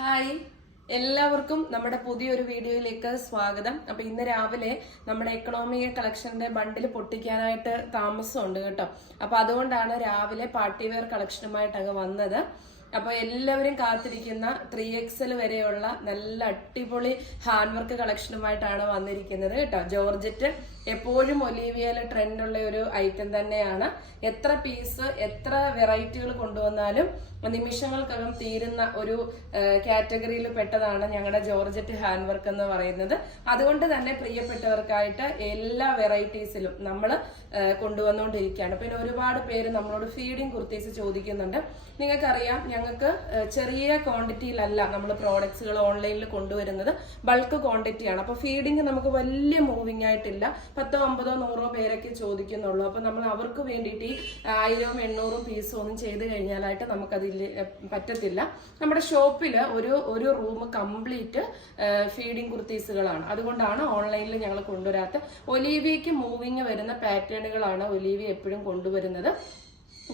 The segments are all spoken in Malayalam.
ഹായ്. എല്ലാവർക്കും നമ്മുടെ പുതിയൊരു വീഡിയോയിലേക്ക് സ്വാഗതം. അപ്പൊ ഇന്ന് രാവിലെ നമ്മുടെ എക്കണോമിക് കളക്ഷന്റെ ബണ്ടിൽ പൊട്ടിക്കാനായിട്ട് താമസമുണ്ട് കേട്ടോ. അപ്പൊ അതുകൊണ്ടാണ് രാവിലെ പാർട്ടി വെയർ കളക്ഷനുമായിട്ട് അങ്ങ് വന്നത്. അപ്പൊ എല്ലാവരും കാത്തിരിക്കുന്ന ത്രീ എക്സൽ വരെയുള്ള നല്ല അടിപൊളി ഹാൻഡ് വർക്ക് കളക്ഷനുമായിട്ടാണ് വന്നിരിക്കുന്നത് കേട്ടോ. ജോർജറ്റ് എപ്പോഴും ഒലീവിയയിൽ ട്രെൻഡ് ഉള്ള ഒരു ഐറ്റം തന്നെയാണ്. എത്ര പീസ് എത്ര വെറൈറ്റികൾ കൊണ്ടുവന്നാലും നിമിഷങ്ങൾക്കകം തീരുന്ന ഒരു കാറ്റഗറിയിൽ പെട്ടതാണ് ഞങ്ങളുടെ ജോർജറ്റ് ഹാൻഡ് വർക്ക് എന്ന് പറയുന്നത്. അതുകൊണ്ട് തന്നെ പ്രിയപ്പെട്ടവർക്കായിട്ട് എല്ലാ വെറൈറ്റീസിലും നമ്മൾ കൊണ്ടുവന്നുകൊണ്ടിരിക്കുകയാണ്. പിന്നെ ഒരുപാട് പേര് നമ്മളോട് ഫീഡിങ് കുർത്തീസ് ചോദിക്കുന്നുണ്ട്. നിങ്ങൾക്കറിയാം ഞങ്ങൾക്ക് ചെറിയ ക്വാണ്ടിറ്റിയിലല്ല നമ്മൾ പ്രോഡക്ട്സുകൾ ഓൺലൈനിൽ കൊണ്ടുവരുന്നത്. ബൾക്ക് ക്വാണ്ടിറ്റിയാണ് അപ്പോൾ ഫീഡിങ് നമുക്ക് വലിയ മൂവിങ് ആയിട്ടില്ല. പത്തോ അമ്പതോ നൂറോ പേരൊക്കെ ചോദിക്കുന്നുള്ളൂ. അപ്പോൾ നമ്മൾ അവർക്ക് വേണ്ടിയിട്ട് ഈ ആയിരവും എണ്ണൂറും പീസും ഒന്നും ചെയ്ത് കഴിഞ്ഞാലായിട്ട് നമുക്കതിൽ പറ്റത്തില്ല. നമ്മുടെ ഷോപ്പിൽ ഒരു ഒരു റൂം കംപ്ലീറ്റ് ഫീഡിങ് കുർത്തീസുകളാണ്. അതുകൊണ്ടാണ് ഓൺലൈനിൽ ഞങ്ങൾ കൊണ്ടുവരാത്ത ഒലീവിയയ്ക്ക് മൂവിങ് വരുന്ന പാറ്റേണുകളാണ് ഒലീവിയ എപ്പോഴും കൊണ്ടുവരുന്നത്.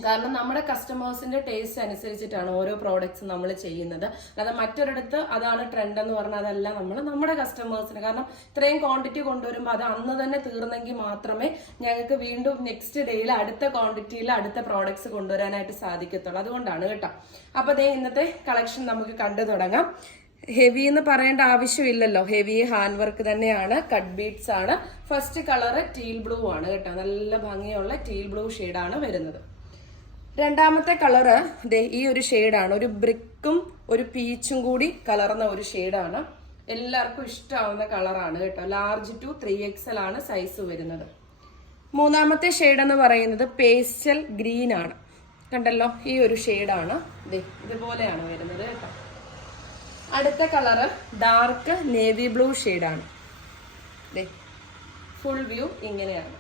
കാരണം നമ്മുടെ കസ്റ്റമേഴ്സിന്റെ ടേസ്റ്റ് അനുസരിച്ചിട്ടാണ് ഓരോ പ്രോഡക്ട്സ് നമ്മൾ ചെയ്യുന്നത്. അല്ലാതെ മറ്റൊരിടത്ത് അതാണ് ട്രെൻഡ് എന്ന് പറഞ്ഞാൽ അതല്ല നമ്മൾ നമ്മുടെ കസ്റ്റമേഴ്സിന് കാരണം ഇത്രയും ക്വാണ്ടിറ്റി കൊണ്ടുവരുമ്പോൾ അത് അന്ന് തന്നെ തീർന്നെങ്കിൽ മാത്രമേ ഞങ്ങൾക്ക് വീണ്ടും നെക്സ്റ്റ് ഡേയിൽ അടുത്ത ക്വാണ്ടിറ്റിയിൽ അടുത്ത പ്രോഡക്ട്സ് കൊണ്ടുവരാനായിട്ട് സാധിക്കത്തുള്ളൂ. അതുകൊണ്ടാണ് കേട്ടോ. അപ്പൊ അതേ ഇന്നത്തെ കളക്ഷൻ നമുക്ക് കണ്ടു തുടങ്ങാം. ഹെവി എന്ന് പറയേണ്ട ആവശ്യമില്ലല്ലോ. ഹെവി ഹാൻഡ് വർക്ക് തന്നെയാണ്. കട്ട് ബീഡ്സ് ആണ്. ഫസ്റ്റ് കളറ് ടീൽ ബ്ലൂ ആണ് കേട്ടോ. നല്ല ഭംഗിയുള്ള ടീൽ ബ്ലൂ ഷെയ്ഡാണ് വരുന്നത്. രണ്ടാമത്തെ കളറ് ദേ ഈ ഒരു ഷെയ്ഡാണ് ഒരു ബ്രിക്കും ഒരു പീച്ചും കൂടി കലർന്ന ഒരു ഷെയ്ഡാണ് എല്ലാവർക്കും ഇഷ്ടമാവുന്ന കളറാണ് കേട്ടോ. ലാർജ് ടു ത്രീ എക്സൽ ആണ് സൈസ് വരുന്നത്. മൂന്നാമത്തെ ഷെയ്ഡ് എന്ന് പറയുന്നത് പേസ്റ്റൽ ഗ്രീൻ ആണ്. കണ്ടല്ലോ? ഈ ഒരു ഷെയ്ഡാണ് ദേ ഇതുപോലെയാണ് വരുന്നത് കേട്ടോ. അടുത്ത കളറ് ഡാർക്ക് നേവി ബ്ലൂ ഷെയ്ഡാണ് ദേ ഫുൾ വ്യൂ ഇങ്ങനെയാണ്.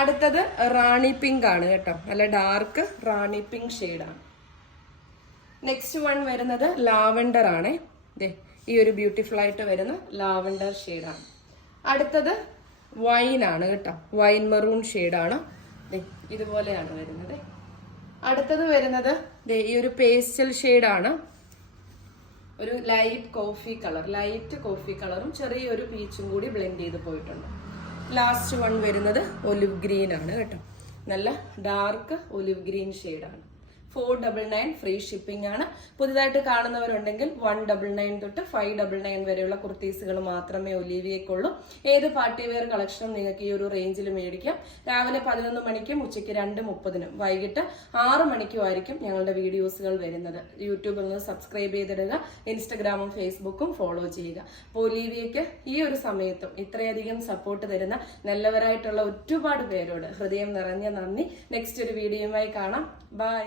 അടുത്തത് റാണി പിങ്ക് ആണ് കേട്ടോ. നല്ല ഡാർക്ക് റാണി പിങ്ക് ഷെയ്ഡാണ്. നെക്സ്റ്റ് വൺ വരുന്നത് ലാവൻഡർ ആണ്. ദേ ഈ ഒരു ബ്യൂട്ടിഫുൾ ആയിട്ട് വരുന്ന ലാവൻഡർ ഷെയ്ഡാണ്. അടുത്തത് വൈൻ ആണ് കേട്ടോ. വൈൻ മെറൂൺ ഷെയ്ഡാണ്. ദേ ഇതുപോലെയാണ് വരുന്നത്. അടുത്തത് വരുന്നത് ദേ ഈ ഒരു പേസ്റ്റൽ ഷെയ്ഡാണ്. ഒരു light coffee colour light coffee കളറും ചെറിയൊരു പീച്ചും കൂടി ബ്ലെൻഡ് ചെയ്ത് പോയിട്ടുണ്ട്. ലാസ്റ്റ് വൺ വരുന്നത് ഒലിവ് ഗ്രീൻ ആണ് കേട്ടോ. നല്ല ഡാർക്ക് ഒലിവ് ഗ്രീൻ ഷെയ്ഡാണ് four double nine free shipping ആണ്. പുതിയതായിട്ട് കാണുന്നവരുണ്ടെങ്കിൽ വൺ ഡബിൾ നയൻ തൊട്ട് ഫൈവ് ഡബിൾ നയൻ വരെയുള്ള കുർത്തീസുകൾ മാത്രമേ ഒലീവിയേക്കുള്ളൂ ഏത് പാർട്ടി വെയർ കളക്ഷനും നിങ്ങൾക്ക് ഈ ഒരു റേഞ്ചിൽ മേടിക്കാം. രാവിലെ പതിനൊന്ന് മണിക്കും ഉച്ചയ്ക്ക് രണ്ട് മുപ്പതിനും. വൈകിട്ട് ആറ് മണിക്കും ആയിരിക്കും ഞങ്ങളുടെ വീഡിയോസുകൾ വരുന്നത്. യൂട്യൂബിൽ നിന്ന് സബ്സ്ക്രൈബ് ചെയ്തിടുക. ഇൻസ്റ്റഗ്രാമും ഫേസ്ബുക്കും ഫോളോ ചെയ്യുക. അപ്പോൾ ഒലീവിയയ്ക്ക് ഈ ഒരു സമയത്തും ഇത്രയധികം സപ്പോർട്ട് തരുന്ന നല്ലവരായിട്ടുള്ള ഒരുപാട് പേരോട് ഹൃദയം നിറഞ്ഞ നന്ദി. നെക്സ്റ്റ് ഒരു വീഡിയോയുമായി കാണാം. ബൈ